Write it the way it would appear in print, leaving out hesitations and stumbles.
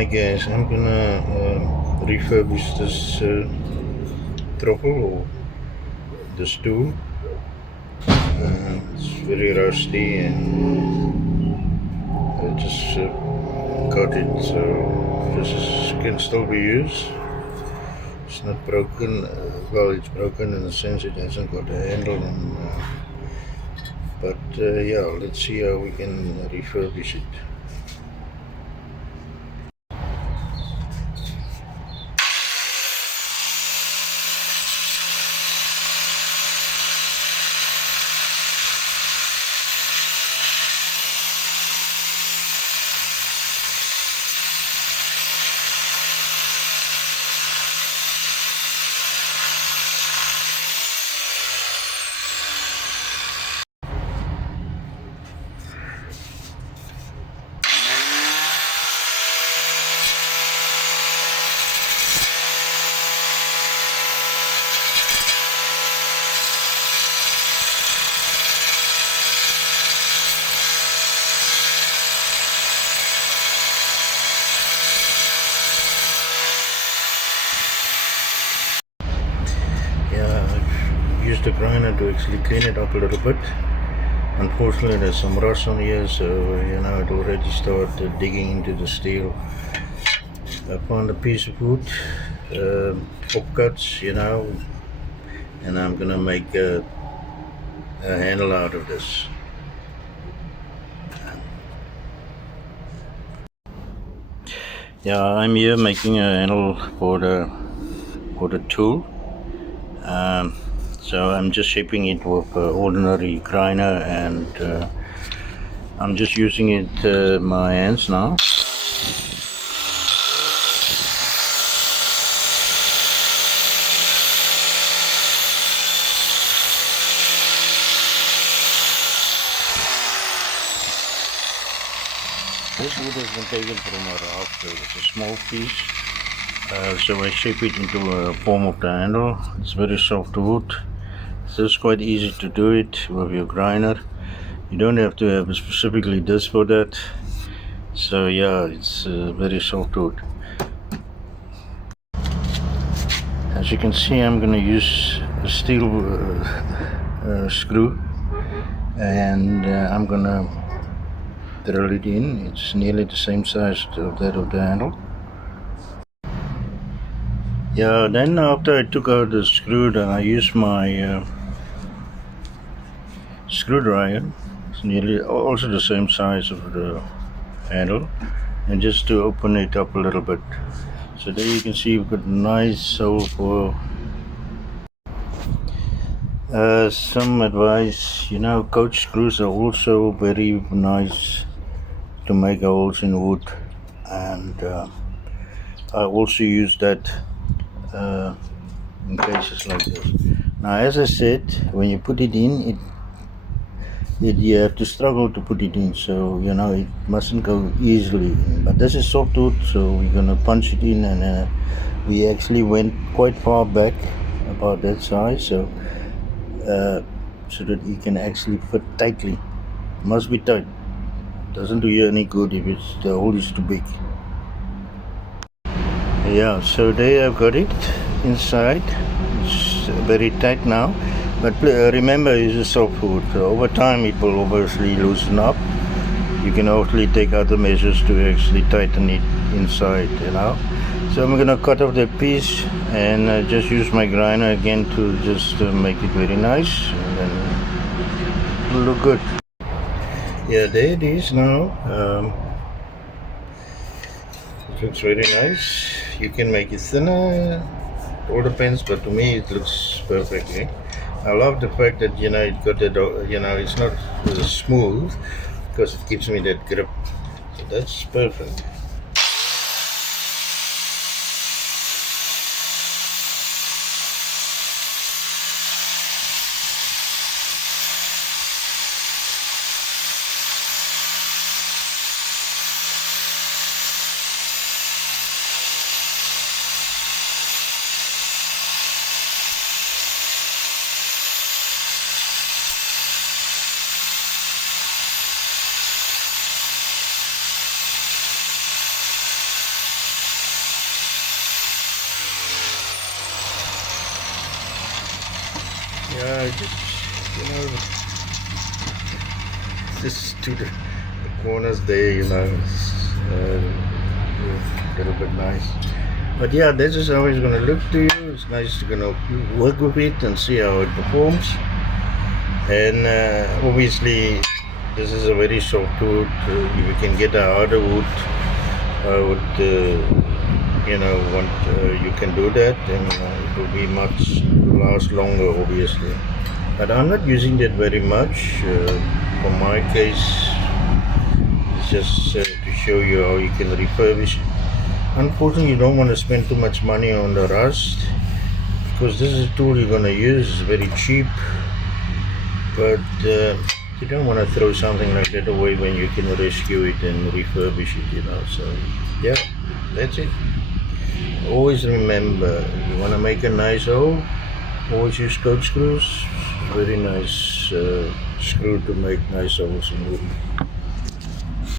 Yeah guys, I'm gonna refurbish this throttle or the stool. It's very rusty and I just got it, so this can still be used. It's not broken. Well, it's broken in the sense it hasn't got a handle, but yeah, let's see how we can refurbish it. Yeah, I've used the grinder to actually clean it up a little bit. Unfortunately, there's some rust on here, so it already started digging into the steel. I found a piece of wood, pop cuts, and I'm gonna make a handle out of this. Yeah, I'm here making a handle for the tool. So I'm just shaping it with ordinary grinder, and I'm just using it my hands now. This wood has been taken from a raft, so it's a small piece. So I shape it into a form of the handle. It's very soft wood. So it's quite easy to do it with your grinder. You don't have to have specifically this for that. So yeah, it's very soft wood. As you can see, I'm going to use a steel screw, and I'm going to drill it in. It's nearly the same size of that of the handle. Yeah, then after I took out the screw, then I used my screwdriver. It's nearly also the same size of the handle, and just to open it up a little bit. So there you can see we've got a nice hole for some advice. Coach screws are also very nice to make holes in wood, and I also use that in cases like this. Now, as I said, when you put it in, you have to struggle to put it in, so it mustn't go easily in. But this is softwood, so we're gonna punch it in, and we actually went quite far back, about that size, so that it can actually fit tightly. Must be tight. Doesn't do you any good if the hole is too big. Yeah, so there I've got it inside. It's very tight now, but remember, it's a softwood. So over time, it will obviously loosen up. You can actually take other measures to actually tighten it inside. So I'm gonna cut off that piece and just use my grinder again to just make it very nice, and then it'll look good. Yeah, there it is now. It looks very nice. You can make it thinner. It all depends, but to me it looks perfectly. I love the fact that it got that it's not smooth, because it gives me that grip. So that's perfect. just to the corners there, a little bit nice. But yeah, this is how it's going to look to you. It's nice to work with it and see how it performs. And obviously, this is a very soft wood. If you can get a harder wood, I would, you can do that, and it will be last longer, obviously. But I'm not using that very much. For my case, it's just to show you how you can refurbish it. Unfortunately, you don't want to spend too much money on the rust, because this is a tool you're going to use. It's very cheap, but you don't want to throw something like that away when you can rescue it and refurbish it, So yeah, that's it. Always remember, you want to make a nice hole, always use coach screws. Very nice screw to make nice holes in wood.